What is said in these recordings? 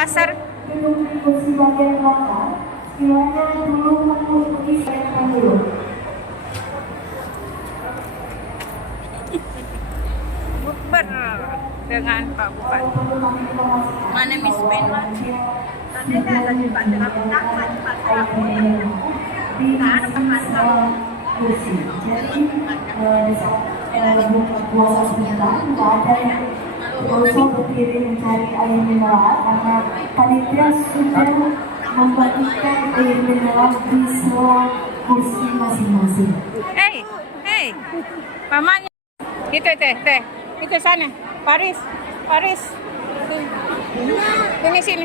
pasar. Kursi bagian belakang, kiranya dulu mengikuti saya dulu. Bukber dengan Pak Bupati. Mana Miss Ben, Pak? Nanti ada di pasar apa? Kursi. Jadi di saat puasa sebentar, nggak ada yang usah berdiri mencari air mineral karena panitia sudah membagikan air mineral di semua kursi masing-masing. Hey, pamannya. Itu teh. Itu sana. Paris. Sini.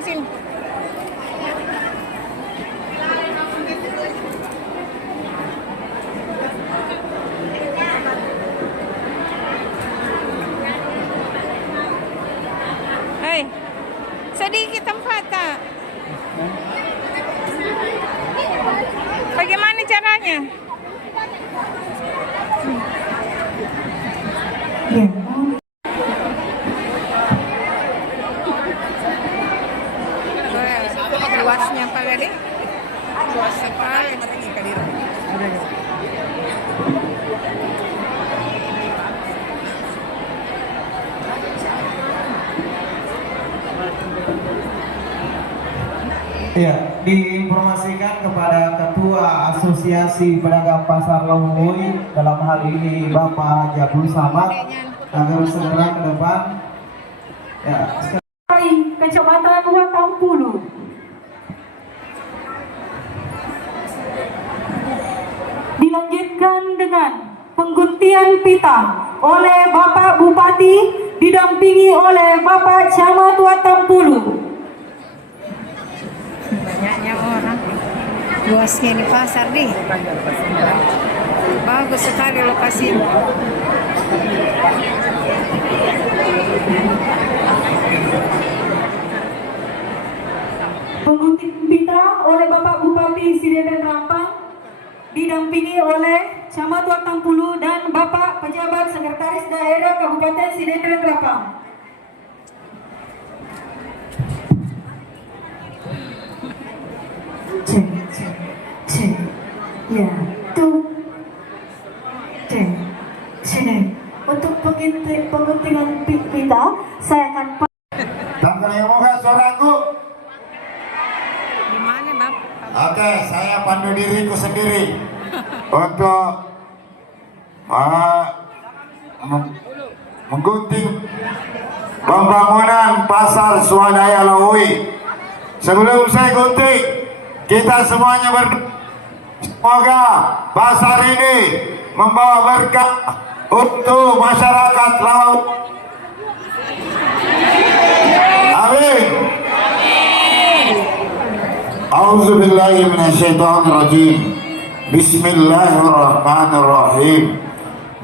Sedikit tempat tak? Bagaimana caranya? Ya. Luasnya apa tadi? Luas sekali. Ya, diinformasikan kepada Ketua Asosiasi Pedagang Pasar Lawui, dalam hal ini Bapak Jabul Samad, agar segera ke depan. Ya, Kecamatan Watampulu. Dilanjutkan dengan pengguntian pita oleh Bapak Bupati didampingi oleh Bapak Camat Watampulu. Banyaknya orang. Luasnya ini pasar nih. Bagus sekali lokasinya. Pengguntian pita oleh Bapak Bupati Sideden Rampang didampingi oleh Camat Watampulu dan Bapak Pejabat Sekretaris Daerah Kabupaten Sideden Rampang. Cek. Ya, tuh. Cek. Sini. Untuk pengguntian pita, saya akan dan kenemoga suaraku. Di mana, Bang? Oke, saya pandu diriku sendiri untuk menggunting pembangunan pasar swadaya Lawui. Sebelum saya gunting, kita semuanya semoga pasar ini membawa berkah untuk masyarakat Lawui. Amin. A'udzubillahi minasyaitonirrajim. Bismillahirrahmanirrahim.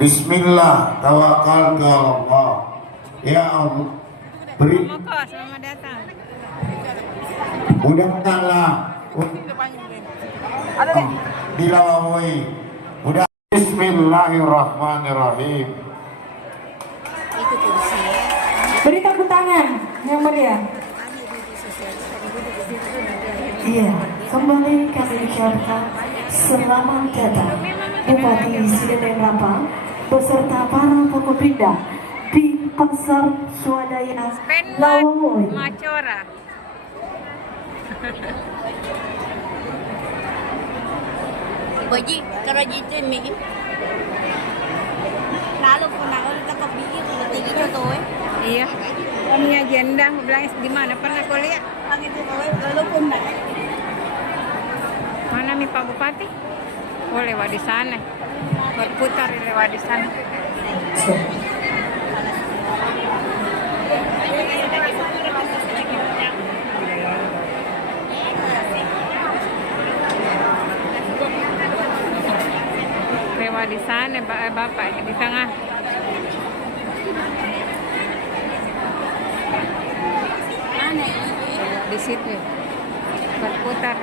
Bismillah tawakkaltu 'ala Allah. Ya Allah, beri Selamat datang. mudahkanlah di Lawui. Mudah. Bismillahirrahmanirrahim. beri tepuk tangan yang meriah. Iya, kembali kami ucapkan selamat datang Bupati Sideden Rampang beserta para pengopinda di Pasar Swadaya Lawui. Macora. Baji, kalau gitu mi. Lalu pun aku tak kepikir tinggi contoh. Iya. Punya agenda mau bilang di mana pernah kau lihat? Pang itu lalu pun nak. Mana nih Pak Bupati? Oh lewat di sana. Berputar lewat di sana. Lewat di sana Bapak di tengah. Di situ berputar.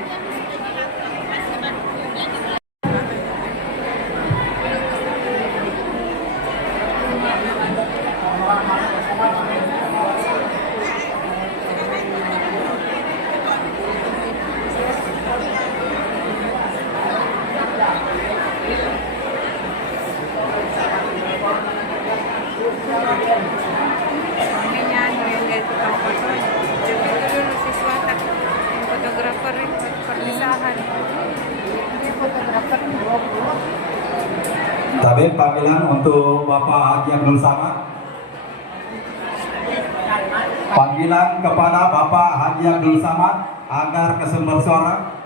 Tabib panggilan untuk Bapak Haji Abdul Samad. Panggilan kepada Bapak Haji Abdul Samad agar ke sumber suara.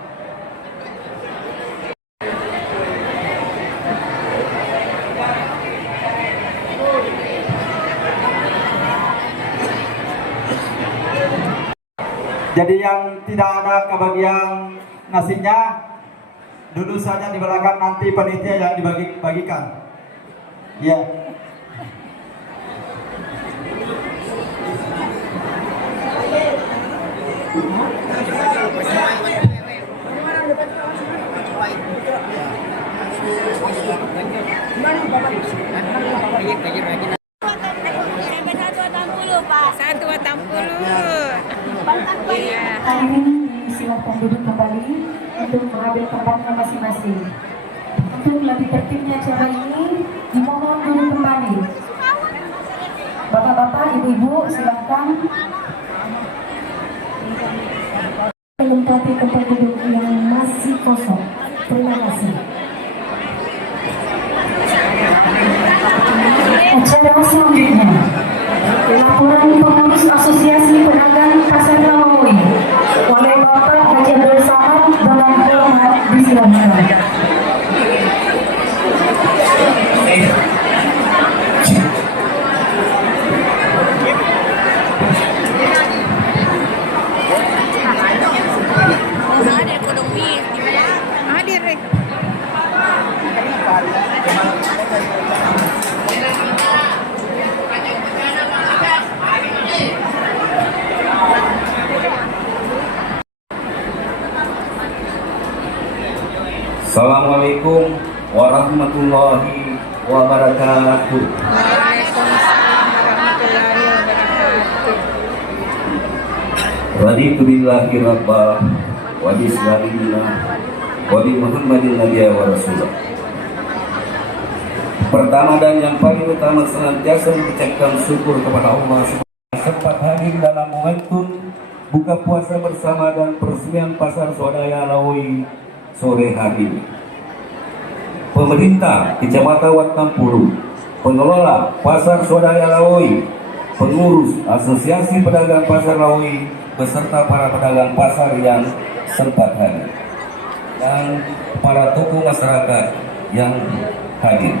Jadi yang tidak ada kebagian nasinya, duduk saja di belakang, nanti panitia yang dibagi-bagikan. Ya. Satu watang puluh. Iya. Hari ini silakan duduk kembali untuk mengambil tempatnya masing-masing. Untuk lebih tertibnya acara ini, dimohon duduk kembali. Bapak-bapak, ibu-ibu, silakan melengkapi tempat duduk yang masih kosong. Terima kasih. Acara selanjutnya, laporan pengurus Asosiasi Pedagang Pasar Rawawi oleh Bapak Haji Abdul Samad dengan hormat disilakan. Ada ekonomi di mana? Hadir. Assalamualaikum warahmatullahi wabarakatuh. Waalaikumsalam warahmatullahi wabarakatuh. Raditu billahi rabba wa bismillah wa bi Muhammadin nabiyya wa rasulah. Pertama dan yang paling utama, senantiasa mengucapkan syukur kepada Allah sempat hadir dalam momentum buka puasa bersama dan peresmian Pasar Swadaya Lawi sore hari ini. Pemerintah Kecamatan Watampulu, pengelola Pasar Swadaya Lawi, pengurus Asosiasi Pedagang Pasar Lawi, beserta para pedagang pasar yang sempat hadir, dan para tokoh masyarakat yang hadir.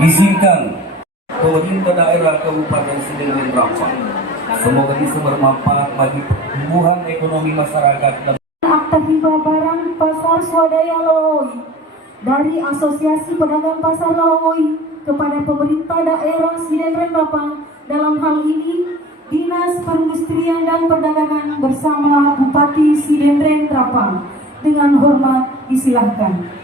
Izinkan pemerintah daerah Kabupaten Sidempuan Rampang, semoga bisa bermanfaat bagi pertumbuhan ekonomi masyarakat dan Akta hibah barang Pasar Swadaya Lawi dari Asosiasi Pedagang Pasar Lawi kepada pemerintah daerah Sidempuan Rampang, dalam hal ini Dinas Perindustrian dan Perdagangan bersama Bupati Sidempuan Rampang. Dengan hormat disilahkan.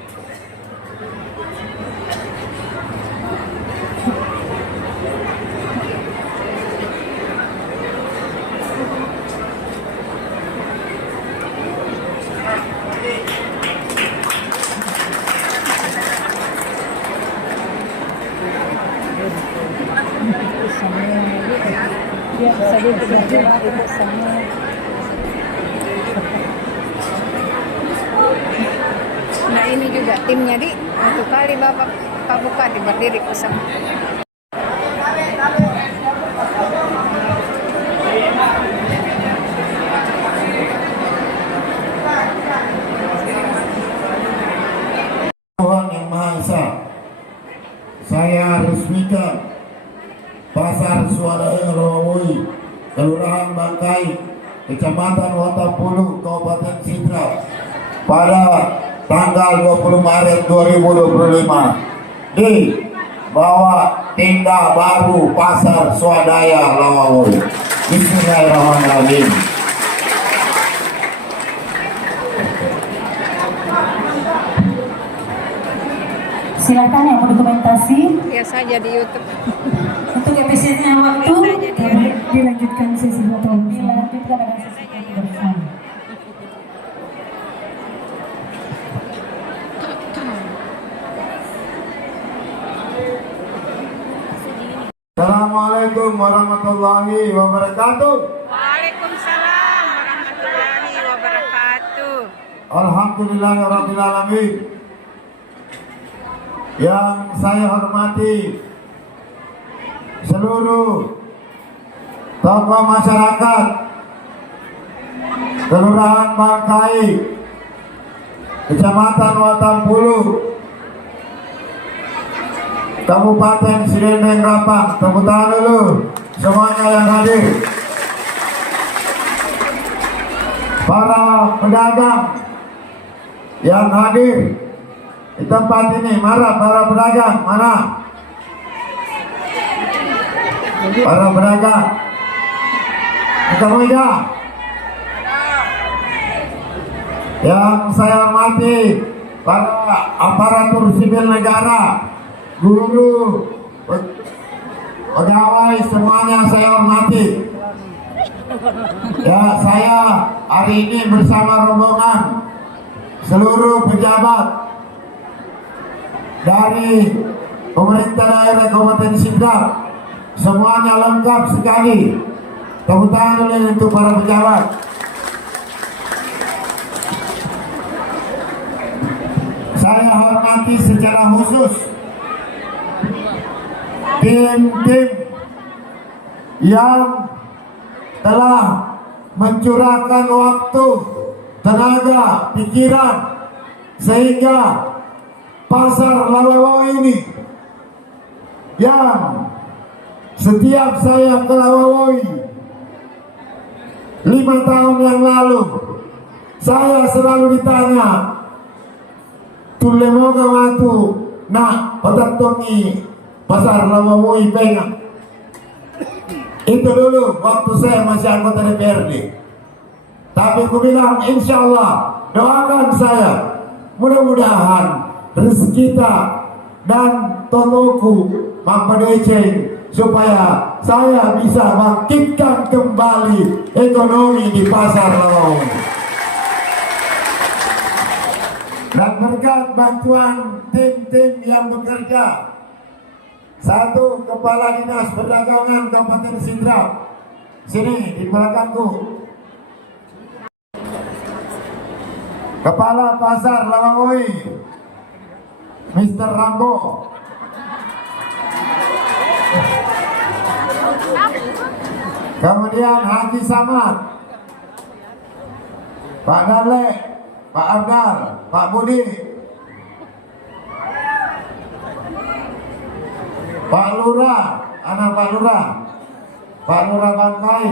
Nah ini juga timnya di untuk kali Bapak Pak Bupati berdiri bersama. Tuhan Yang Maha Esa, saya resmikan Pasar Swadaya Lawi, Kelurahan Bangkai, Kecamatan Watampulu, Kabupaten Sidrap, pada tanggal 20 Maret 2025 di bawah tenda baru Pasar Swadaya Lawi. Bismillahirrahmanirrahim. Silakan yang mau dokumentasi. Lihat saja di YouTube. Untuk efisiennya waktu, dilanjutkan sesi foto. Dilanjutkan dengan sesi foto bersama. Assalamualaikum warahmatullahi wabarakatuh. Waalaikumsalam warahmatullahi wabarakatuh. Alhamdulillahirrabbilalamin. Yang saya hormati seluruh tokoh masyarakat Kelurahan Bangkai, Kecamatan Watampulu, Kabupaten Serendeng Rapang. Tepuk tangan dulu semuanya yang hadir. Para pedagang yang hadir di tempat ini, mana para pedagang? Mana? Para pedagang. Kamu ya? Yang saya hormati para aparatur sipil negara, guru, pegawai, semuanya saya hormati. Ya, saya hari ini bersama rombongan seluruh pejabat dari pemerintah daerah Kabupaten Sidrap, semuanya lengkap sekali. Tepuk tangan dulu untuk para pejabat. Saya hormati secara khusus tim-tim yang telah mencurahkan waktu, tenaga, pikiran sehingga pasar Lawawoi ini yang setiap saya ke Lawawoi 5 tahun yang lalu, saya selalu ditanya, "Tule mau ke matu nak patatongi pasar Lawawoi pengen?" Itu dulu waktu saya masih anggota DPRD. Tapi aku bilang, insya Allah, doakan saya, mudah-mudahan rezeki kita dan tonoku mampadeceng supaya saya bisa bangkitkan kembali ekonomi di pasar Lawawoi. Dan berkat bantuan tim-tim yang bekerja, satu kepala dinas perdagangan Kabupaten Sidrap, sini di belakangku, kepala pasar Lawawoi, Mr. Rambo, kemudian Haji Samad, Pak Dalek, Pak Abdal, Pak Budi, Pak Lurah, anak Pak Lurah, Pak Lurah Bangkai,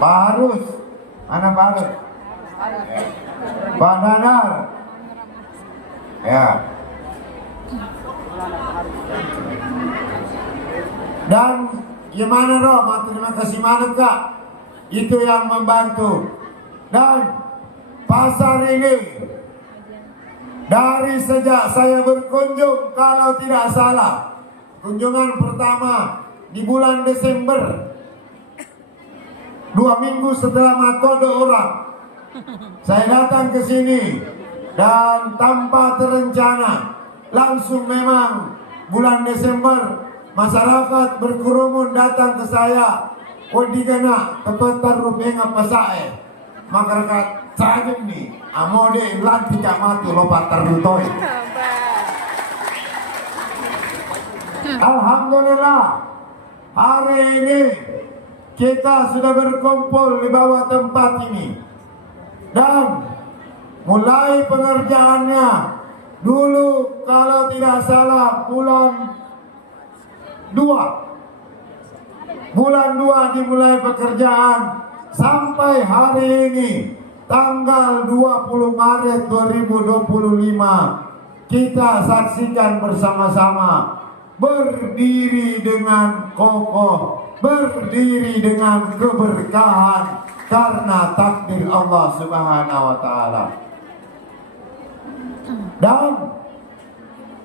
Pak Harus, anak Pak Harus, Pak Danar, ya. Dan gimana roh, terima kasih mana Kak, itu yang membantu. Dan pasar ini dari sejak saya berkunjung, kalau tidak salah, kunjungan pertama di bulan Desember, 2 minggu setelah metode orang, saya datang ke sini dan tanpa terencana, langsung memang bulan Desember masyarakat berkerumun datang ke saya. Oh digana tepetan rupiah pasae masyarakat saja nih amode lanti cak matu lopat terlutoi. Alhamdulillah hari ini kita sudah berkumpul di bawah tempat ini dan mulai pengerjaannya dulu kalau tidak salah bulan 2 dimulai pekerjaan sampai hari ini tanggal 20 Maret 2025 kita saksikan bersama-sama berdiri dengan kokoh, berdiri dengan keberkahan karena takdir Allah Subhanahu wa taala. Dan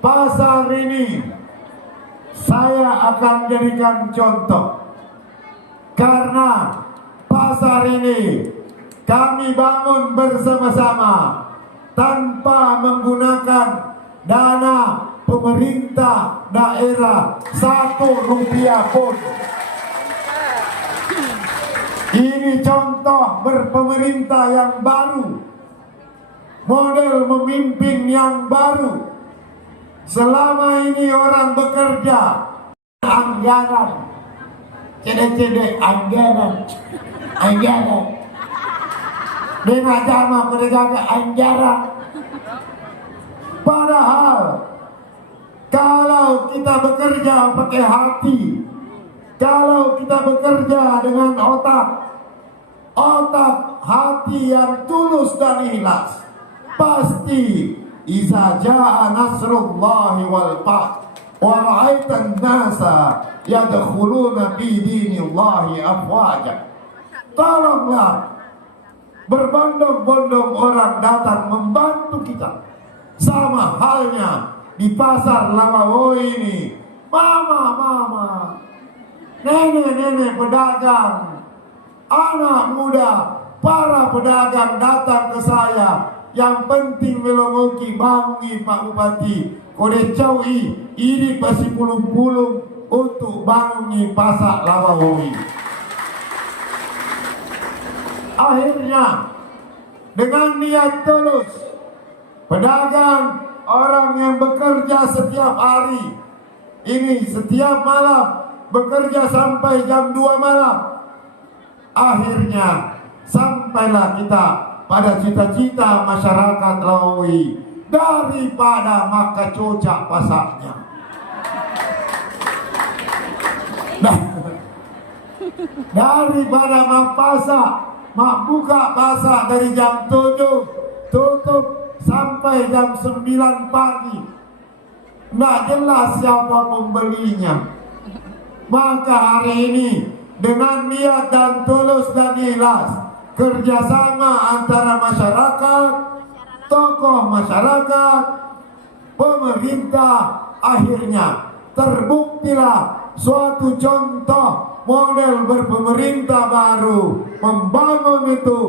pasar ini saya akan jadikan contoh karena pasar ini kami bangun bersama-sama tanpa menggunakan dana pemerintah daerah 1 rupiah pun. ini contoh berpemerintah yang baru, model memimpin yang baru. Selama ini orang bekerja anggaran, cedek-cedek anggaran. Dengan jama penegakkan anggaran. Padahal kalau kita bekerja pakai hati, kalau kita bekerja dengan otak hati yang tulus dan ikhlas, pasti iza jaa nasrullahi wal fath wa ra'aitan nasa yadkhuluna fi dinillahi afwaja. Tolonglah, berbondong-bondong orang datang membantu kita. Sama halnya di pasar Lamawoy ini, mama, nenek-nenek pedagang, anak muda, para pedagang datang ke saya. Yang penting melomoki bangi Pak Bupati, kode cawi ini pasti pulung-pulung untuk bangi pasar Lamawoy. Akhirnya dengan niat tulus, pedagang, orang yang bekerja setiap hari ini, setiap malam bekerja sampai jam 2 malam. Akhirnya sampailah kita pada cita-cita masyarakat Lamawoy, daripada maka cocak pasarnya. Daripada mak buka pasar dari jam 7 tutup sampai jam 9 pagi, nggak jelas siapa pembelinya. Maka hari ini dengan niat dan tulus dan ikhlas, kerjasama antara masyarakat, tokoh masyarakat, pemerintah, akhirnya terbuktilah suatu contoh model berpemerintah baru, membangun itu,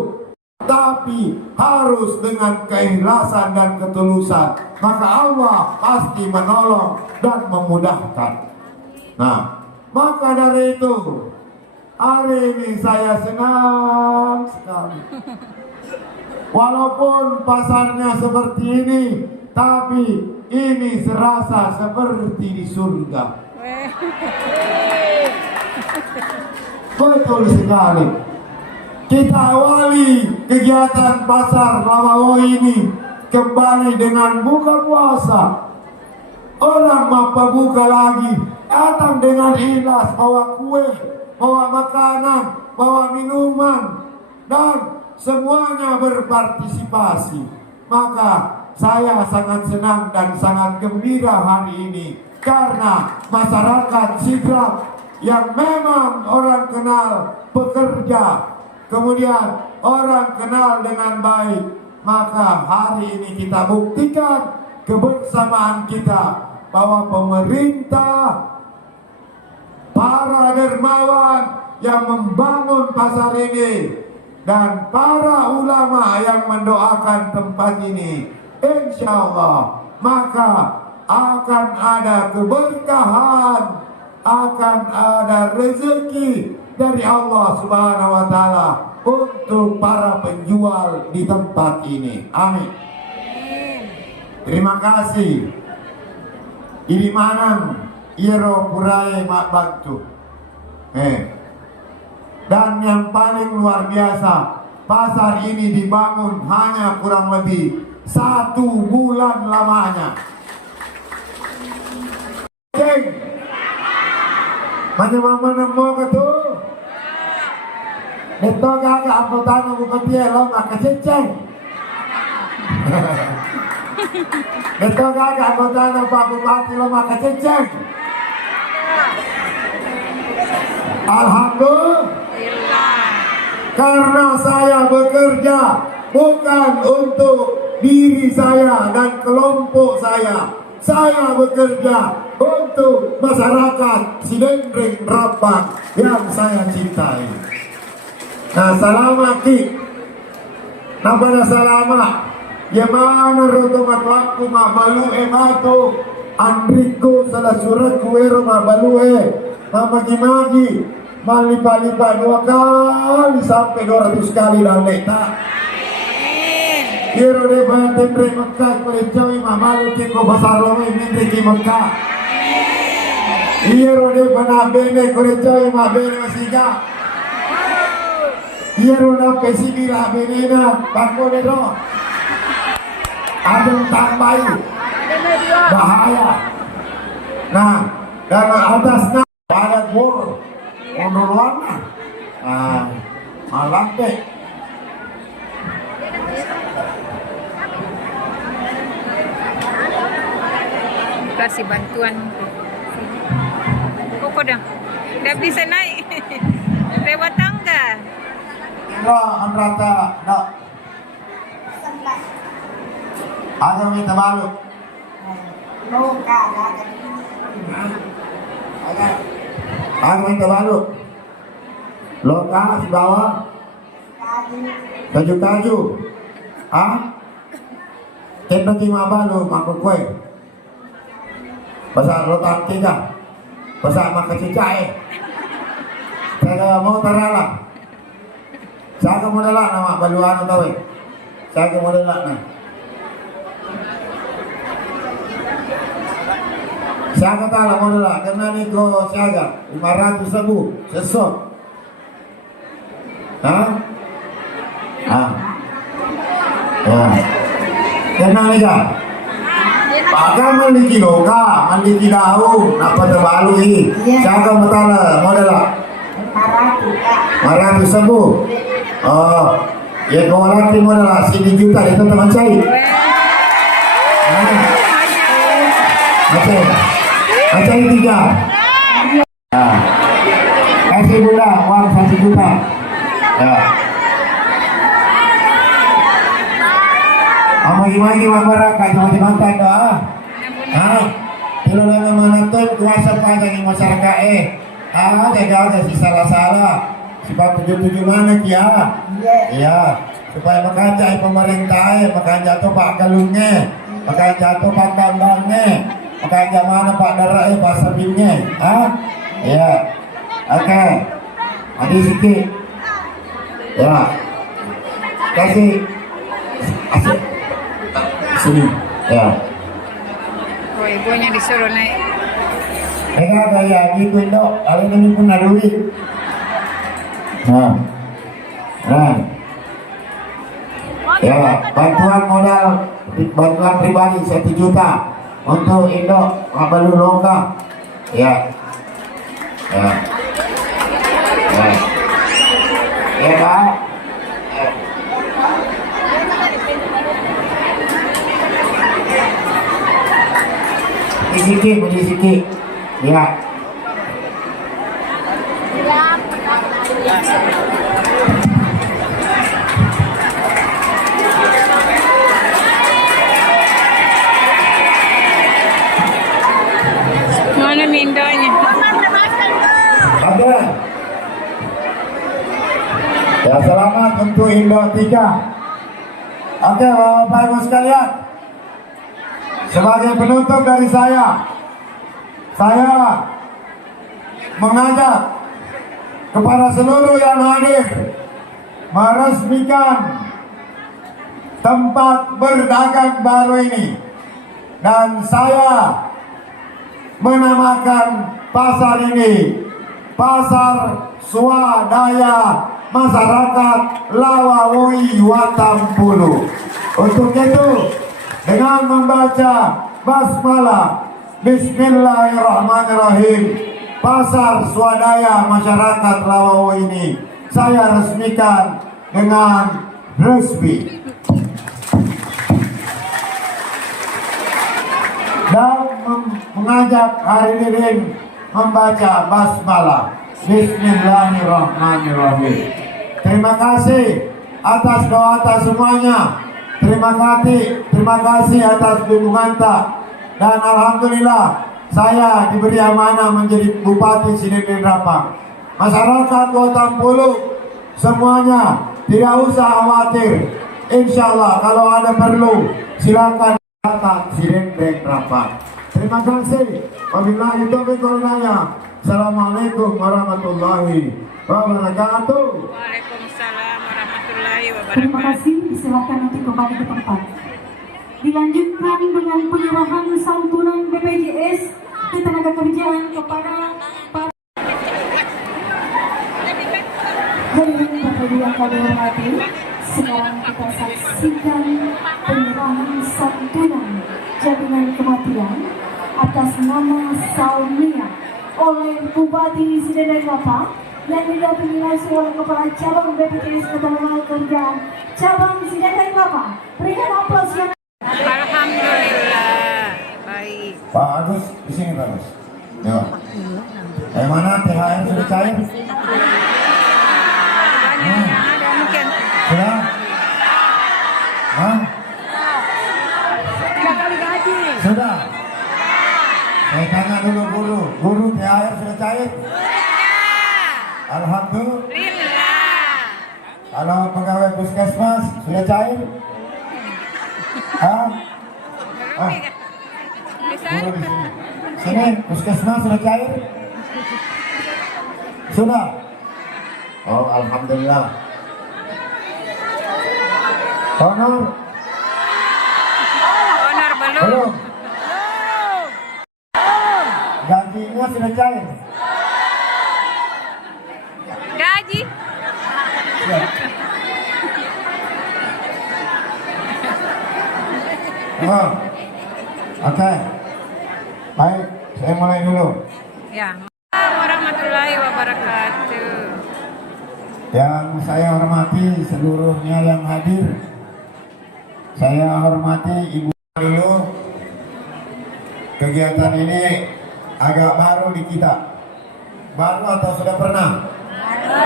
tapi harus dengan keikhlasan dan ketulusan. Maka Allah pasti menolong dan memudahkan. Nah, maka dari itu hari ini saya senang sekali. Walaupun pasarnya seperti ini, tapi ini serasa seperti di surga. Betul sekali. Kita awali kegiatan pasar Lamawoy ini kembali dengan buka puasa. Orang mampu buka lagi, datang dengan ikhlas, bawa kue, bawa makanan, bawa minuman, dan semuanya berpartisipasi. Maka saya sangat senang dan sangat gembira hari ini, karena masyarakat Sidrap yang memang orang kenal pekerja, kemudian orang kenal dengan baik, maka hari ini kita buktikan kebersamaan kita bahwa pemerintah, para dermawan yang membangun pasar ini, dan para ulama yang mendoakan tempat ini, insya Allah maka akan ada keberkahan, akan ada rezeki dari Allah Subhanahu wa Ta'ala untuk para penjual di tempat ini. Amin. Terima kasih. Ini manang iro purai mak bantu. Dan yang paling luar biasa, pasar ini dibangun hanya kurang lebih 1 bulan lamanya. Ceng, mana nemo ke tu? Itu kagak angkutan bupati lo maka ceng. Itu kagak angkutan Pak Bupati lo maka ceng. Alhamdulillah. Karena saya bekerja bukan untuk diri saya dan kelompok saya. Saya bekerja untuk masyarakat Sidendring Rabang yang saya cintai. Nah, selamat ki. Nabana selamat. Yamana roto matwaku ma balu batu. Andriku salah surat kuero ma balu magi-magi. melipat-lipat 2 kali sampai 200 kali dan tak. Kiro de Tendre Mekah Kulicoy Mamalu Kiko Basarlomi Mindri Ki Mekah. Kiro de Bene Kulicoy Mabene Masiga. Kiro na Pesibira Benena Bako Dedo. Adem tambai bahaya. Nah, dan atasnya pada gor warna. Malam deh. Kasih bantuan. Koko dah. Dah bisa naik. Lewat tangga. Enggak, Amrata, enggak. Ada minta malu. Ada minta malu. Loka di bawah. Kaju-kaju. Kita kima balu maku kue. Pasal lotak tiga. Pasal makan cicai. Saya mau terala. Saya kamu dah nama baluan tahu. Saya kamu dah nah. Saya kata lah mau dah karena ni ko siaga 500,000 sesok. Karena ni kan. Pakai maliki loka, maliki daun, apa terbalu ini? Siaga matala mau dah 500,000. Oh, ya kau lagi mau dah 1 juta itu teman saya. Macam 3. Kasih pula uang 1 juta. Gimana barangkali sama di mantan doa. Kalau lama menonton kuasa panjang masyarakat jaga si salah-salah. Sebab 77 mana kia? Iya. Supaya makanya pemerintah makanya jatuh pak galungnya, makanya jatuh pak tambangnya, makanya mana pak darah pak sabinnya. Iya. Oke. Adi sikit. Ya. Kasih. Asik. Sini. Ya. Oh, ibunya disuruh naik. Kayak gitu dok. Kalau ini pun ada duit. Nah. Ya, bantuan modal bantuan pribadi 1 juta untuk Indo Kabalu Loka. Ya. Ya. Ya. Ya, Pak. Sedikit. Ya. Mana mindonya? Ada. Ya, selamat untuk Indo 3. Oke, Bapak Ibu sekalian. Sebagai penutup dari saya mengajak kepada seluruh yang hadir meresmikan tempat berdagang baru ini, dan saya menamakan pasar ini Pasar Swadaya Masyarakat Lawawoi Watampulu. Untuk itu, dengan membaca basmalah Bismillahirrahmanirrahim, Pasar Swadaya Masyarakat Lawawoi ini saya resmikan dengan resmi. Dan mengajak hadirin membaca basmalah Bismillahirrahmanirrahim. Terima kasih atas doa atas semuanya. Terima kasih atas dukungan tak. Dan alhamdulillah saya diberi amanah menjadi Bupati Sidin Rapang. Masyarakat Watampulu semuanya tidak usah khawatir. Insyaallah kalau ada perlu silakan datang Sidin Rapang. Terima kasih. Wabillahi taufiq wal hidayah. Assalamualaikum. Assalamualaikum warahmatullahi wabarakatuh. Waalaikumsalam warahmatullahi Terima wabarakatuh. kasih, silakan nanti kembali ke tempat. Dilanjutkan dengan penyerahan santunan BPJS Ketenagakerjaan kepada para hadirin yang kami hormati. Sekarang kita saksikan penyerahan santunan jaminan kematian atas nama Salmia oleh Bupati Sidendailapa yang didampingi langsung oleh Kepala Cabang BPJS Ketenagakerjaan Cabang Sidendailapa. Berikan aplaus yang Alhamdulillah. Baik. Pak Agus, di sini Pak Agus. Ya. Bagaimana THR sudah cair? Banyak yang ada mungkin. Sudah? Hah? Sudah? Saya tanya dulu guru. Guru THR sudah cair? Alhamdulillah. Kalau pegawai puskesmas sudah cair? Hah? Oh, guru di sini. Sini, puskesmas sudah cair? Sudah? Oh, alhamdulillah. Honor? Honor belum. Belum. Gajinya sudah cair? Gaji. Ya. Oh. Oke. Baik, saya mulai dulu. Ya. Warahmatullahi wabarakatuh. Yang saya hormati seluruhnya yang hadir. Saya hormati Ibu dulu. Kegiatan ini agak baru di kita. Baru atau sudah pernah? Baru.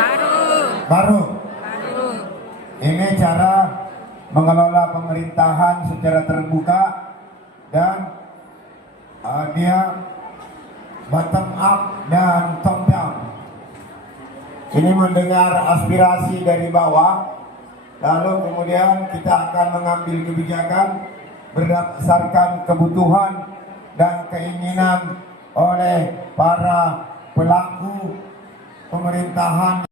Baru. Baru. Ini cara mengelola pemerintahan secara terbuka dan dia bottom up dan top down. Ini mendengar aspirasi dari bawah, lalu kemudian kita akan mengambil kebijakan berdasarkan kebutuhan dan keinginan oleh para pelaku pemerintahan.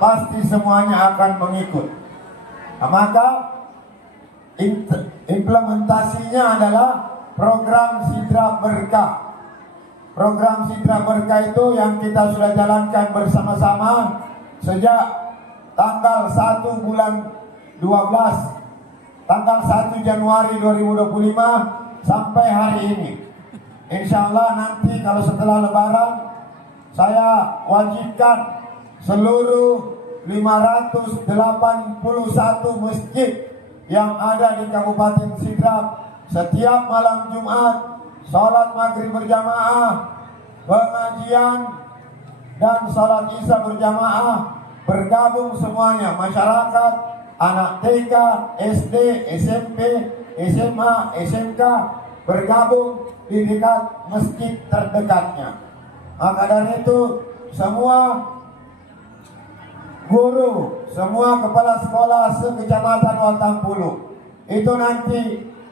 Pasti semuanya akan mengikut. Nah, maka implementasinya adalah program Sidra Berkah. Program Sidra Berkah itu yang kita sudah jalankan bersama-sama sejak tanggal 1 bulan 12, tanggal 1 Januari 2025 sampai hari ini. Insya Allah nanti kalau setelah Lebaran saya wajibkan seluruh 581 masjid yang ada di Kabupaten Sidrap setiap malam Jumat sholat maghrib berjamaah, pengajian dan sholat isya berjamaah, bergabung semuanya masyarakat, anak TK, SD, SMP, SMA, SMK bergabung di dekat masjid terdekatnya. Maka dari itu semua guru, semua kepala sekolah sekecamatan Watampulu itu nanti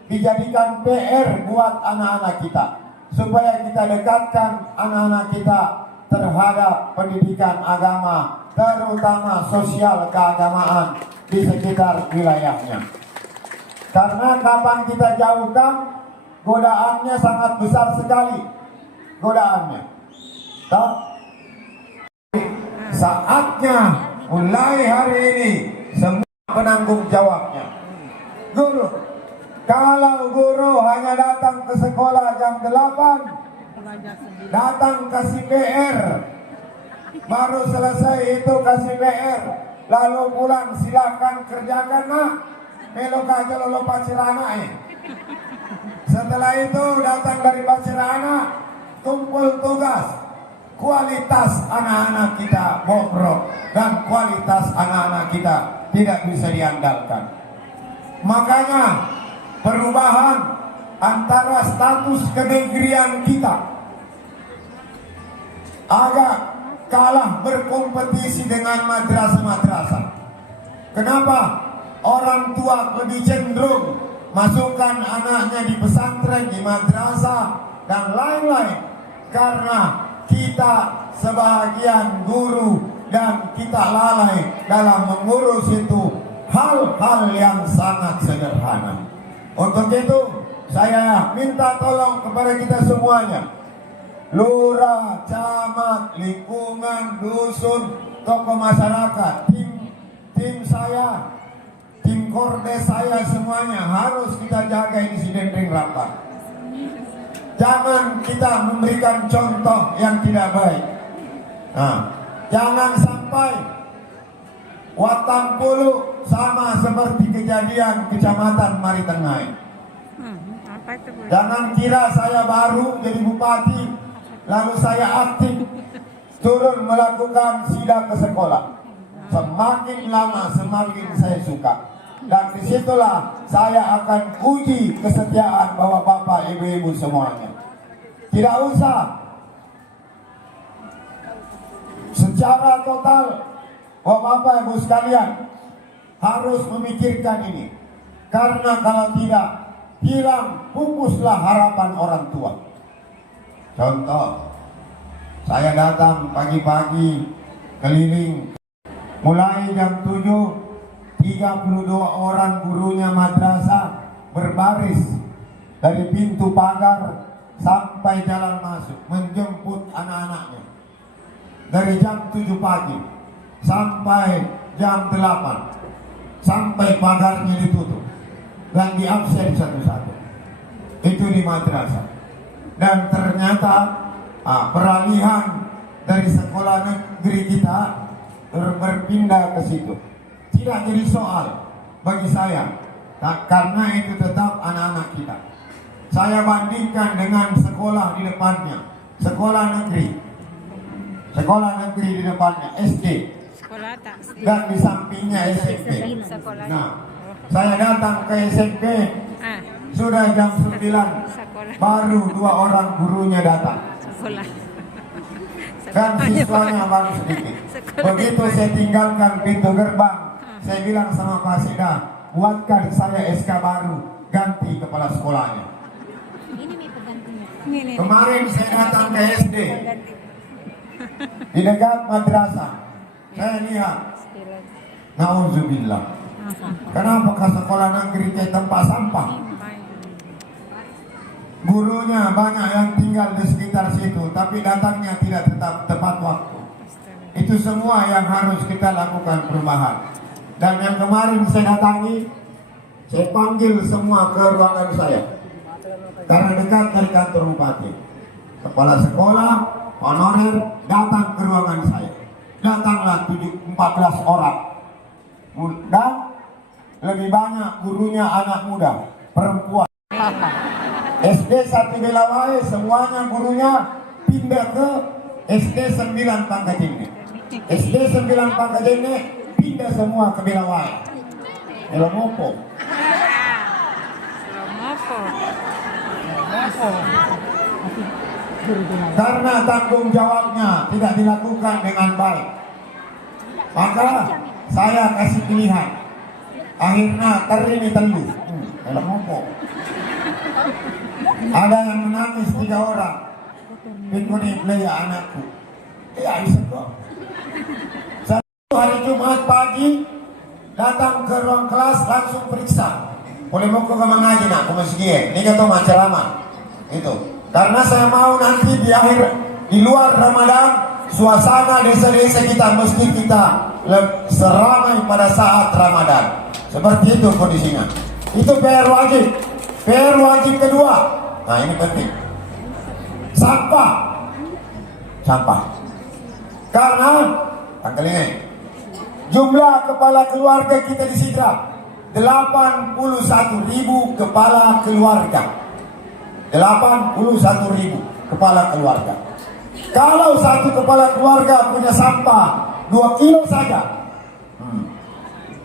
dijadikan PR buat anak-anak kita supaya kita dekatkan anak-anak kita terhadap pendidikan agama, terutama sosial keagamaan di sekitar wilayahnya. Karena kapan kita jauhkan, godaannya sangat besar sekali. Godaannya. Saatnya mulai hari ini semua penanggung jawabnya. Guru, kalau guru hanya datang ke sekolah jam 8, datang kasih PR, baru selesai itu kasih PR, lalu pulang silakan kerjakan nak, melok aja lolo pacirana Setelah itu datang dari pacirana, kumpul tugas. Kualitas anak-anak kita bobrok dan kualitas anak-anak kita tidak bisa diandalkan. Makanya perubahan antara status kenegrian kita agak kalah berkompetisi dengan madrasah-madrasah. Kenapa? Orang tua lebih cenderung masukkan anaknya di pesantren, di madrasah dan lain-lain, karena kita sebagian guru dan kita lalai dalam mengurus itu hal-hal yang sangat sederhana. Untuk itu saya minta tolong kepada kita semuanya, lurah, camat, lingkungan, dusun, tokoh masyarakat, tim saya, tim kordes saya, semuanya harus kita jaga ini si dendeng rapat. Jangan kita memberikan contoh yang tidak baik. Nah, jangan sampai Watang Pulu sama seperti kejadian Kecamatan Maritengai. Apa itu, Bu? Jangan kira saya baru jadi bupati, lalu saya aktif turun melakukan sidak ke sekolah. Semakin lama semakin saya suka. Dan disitulah saya akan uji kesetiaan bahwa bapak ibu-ibu semuanya. Tidak usah secara total bapak ibu sekalian harus memikirkan ini. Karena kalau tidak, hilang pupuslah harapan orang tua. Contoh, saya datang pagi-pagi keliling, mulai jam 7, 32 orang gurunya madrasah berbaris dari pintu pagar sampai jalan masuk menjemput anak-anaknya. Dari jam 7 pagi sampai jam 8, sampai pagarnya ditutup dan diabsen satu-satu. Itu di madrasah. Dan ternyata peralihan dari sekolah negeri kita berpindah ke situ tidak jadi soal bagi saya, karena itu tetap anak-anak kita. Saya bandingkan dengan sekolah di depannya, sekolah negeri di depannya SD, Sekolah tak? dan di sampingnya SMP. Sekolah. Nah, saya datang ke SMP Ah, sudah jam 9, sekolah. baru 2 orang gurunya datang. Sekolah. Dan siswanya baru sedikit. Begitu saya tinggalkan pintu gerbang, saya bilang sama Pak Sida, buatkan saya SK baru, ganti kepala sekolahnya. Ini. Kemarin saya datang ke SD di dekat madrasah, saya lihat, nauzubillah, kenapa ke sekolah negeri kayak tempat sampah? Gurunya banyak yang tinggal di sekitar situ, tapi datangnya tidak tepat waktu. Itu semua yang harus kita lakukan perubahan. Dan yang kemarin saya datangi, saya panggil semua ke ruangan saya, karena dekat dari kantor bupati. Kepala sekolah, honorer datang ke ruangan saya. Datanglah 14 orang. Dan lebih banyak gurunya anak muda, perempuan. SD 1 Belawai semuanya gurunya pindah ke SD 9 Pangkajene. SD 9 Pangkajene pindah semua ke Belawai. Elomopo. Karena tanggung jawabnya tidak dilakukan dengan baik, maka saya kasih pilihan. Akhirnya terini telu. Elomopo. Ada yang menangis 3 orang. Pikuni playa anakku. Ya bisa kok. Satu hari Jumat pagi datang ke ruang kelas langsung periksa. Boleh mau ke mengaji nak, aku masih ini kata ceramah. Itu. Karena saya mau nanti di luar Ramadan suasana desa-desa kita mesti kita seramai pada saat Ramadan. Seperti itu kondisinya. Itu PR wajib. PR wajib kedua. Nah ini penting. Sampah. Karena tanggalnya jumlah kepala keluarga kita di Sidrap 81.000 kepala keluarga. 81.000 kepala keluarga. Kalau satu kepala keluarga punya sampah 2 kilo saja,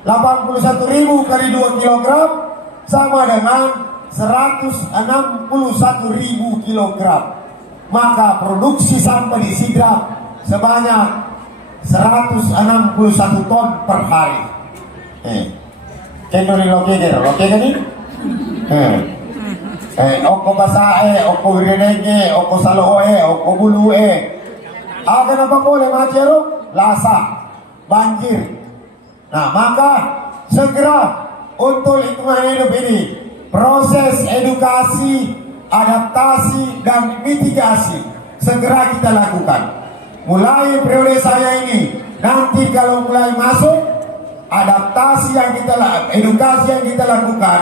81.000 kali 2 kilogram sama dengan 161.000 kilogram. Maka produksi sampah di Sidrap sebanyak 161 ton per hari. Kendori loke ini. Oko basae, oko wirenege, oko saloe, oko bulue. Kenapa boleh Maceruk? Lasa, banjir. Nah, maka segera untuk lingkungan hidup ini proses edukasi, adaptasi, dan mitigasi segera kita lakukan. Mulai periode saya ini, nanti kalau mulai masuk adaptasi yang kita edukasi yang kita lakukan,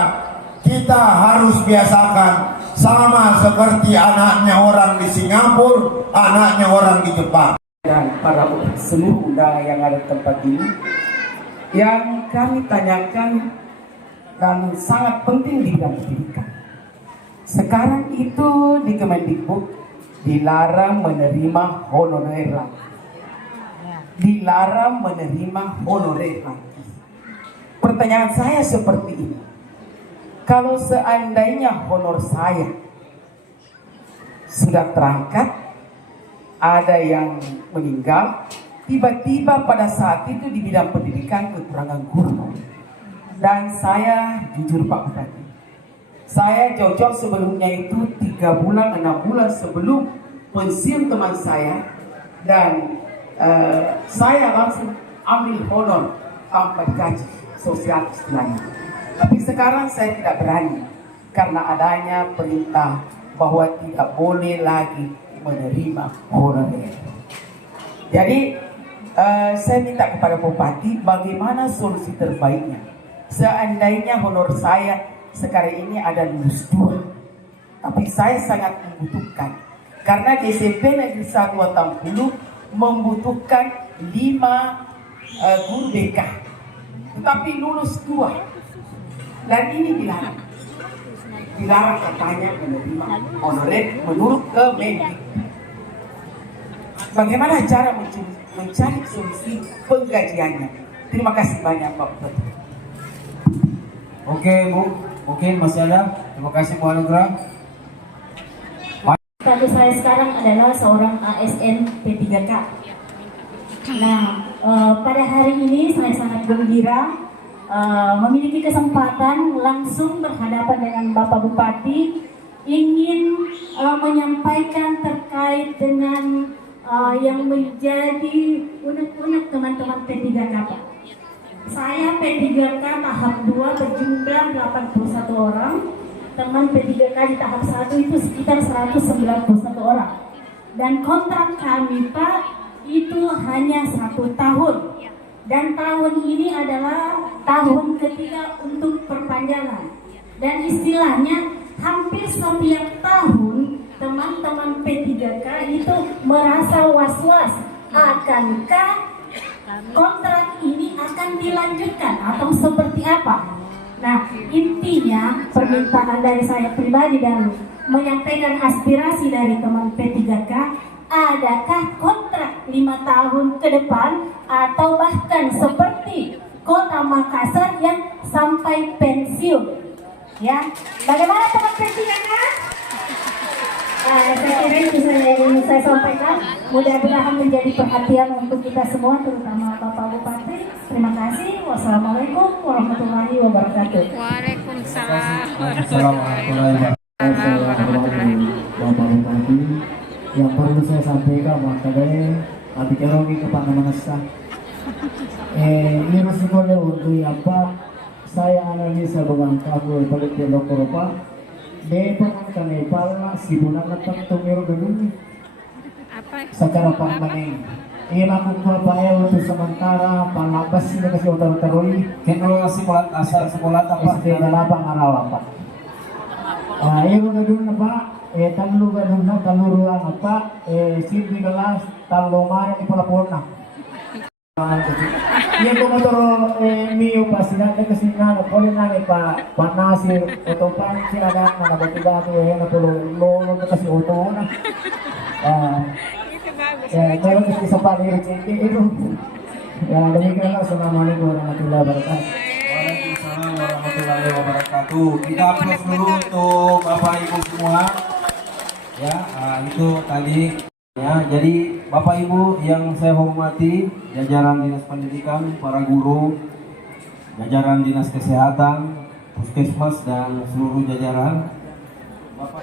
kita harus biasakan sama seperti anaknya orang di Singapura, anaknya orang di Jepang. Dan para seluruh undangan yang ada di tempat ini, yang kami tanyakan dan sangat penting di bidang pendidikan. Sekarang itu di Kemendikbud dilarang menerima honorer lagi. Dilarang menerima honorer lagi. Pertanyaan saya seperti ini. Kalau seandainya honor saya sudah terangkat, ada yang meninggal, tiba-tiba pada saat itu di bidang pendidikan kekurangan guru. Dan saya jujur Pak Bupati, saya jauh-jauh sebelumnya itu 3 bulan, 6 bulan sebelum pensiun teman saya, dan saya langsung ambil honor tanpa gaji sosial istilahnya. Tapi sekarang saya tidak berani karena adanya perintah bahwa tidak boleh lagi menerima honorer. Jadi saya minta kepada Bupati bagaimana solusi terbaiknya. Seandainya honor saya sekarang ini ada lulus 2, tapi saya sangat membutuhkan karena di SMP Negeri 1 Tampulu membutuhkan 5 guru BK, tetapi lulus 2. Dan ini dilarang katanya menerima honorer menurut Kemendikbud. Bagaimana cara mencari solusi penggajiannya? Terima kasih banyak Pak Bupati. Oke Bu, mungkin masih ada. Terima kasih Bu Anugrah. Status saya sekarang adalah seorang ASN P3K. Nah, pada hari ini saya sangat gembira memiliki kesempatan langsung berhadapan dengan Bapak Bupati, ingin menyampaikan terkait dengan yang menjadi unek-unek teman-teman P3K. Saya P3K tahap 2 berjumlah 81 orang, teman P3K di tahap 1 itu sekitar 191 orang. Dan kontrak kami Pak itu hanya 1 tahun. Dan tahun ini adalah tahun ketiga untuk perpanjangan. Dan istilahnya hampir setiap tahun teman-teman P3K itu merasa was-was, akankah kontrak ini akan dilanjutkan atau seperti apa? Nah, intinya permintaan dari saya pribadi dan menyampaikan aspirasi dari teman P3K, adakah kontrak 5 tahun ke depan atau bahkan seperti Kota Makassar yang sampai pensiun? Ya, bagaimana teman P3K? Saya kira itu yang ingin saya sampaikan. Mudah-mudahan menjadi perhatian untuk kita semua, terutama Bapak Bupati. Terima kasih. Wassalamualaikum warahmatullahi wabarakatuh. Waalaikumsalam. Assalamualaikum warahmatullahi Bapak Bupati, yang perlu saya sampaikan makanya Abi Kerogi kepada mengesah ini masih boleh untuk apa saya analisa dengan kamu balik ke lokor apa Depan kami pala si bulan natang tumiro dulu secara pangmaning ini aku apa untuk sementara panlapas ini kasih utar-utaruli Kenal sekolah asal sekolah apa? SD Dalabang Araw apa iyo gadun na ba talo gadun na taluruan apa simple galas talo mara ni palapurna iya ko motor miyo pa sila kasi na pole na pa panasir auto pan sila na nabatiga to na pulo lolo na kasi auto na pero kasi sa panir check itu demikian assalamualaikum warahmatullahi wabarakatuh. Waalaikumsalam warahmatullahi wabarakatuh. Kita aplaus dulu untuk Bapak Ibu semua. Ya, itu tadi. Ya, jadi Bapak Ibu yang saya hormati, jajaran Dinas Pendidikan, para guru, jajaran Dinas Kesehatan, Puskesmas dan seluruh jajaran. Bapak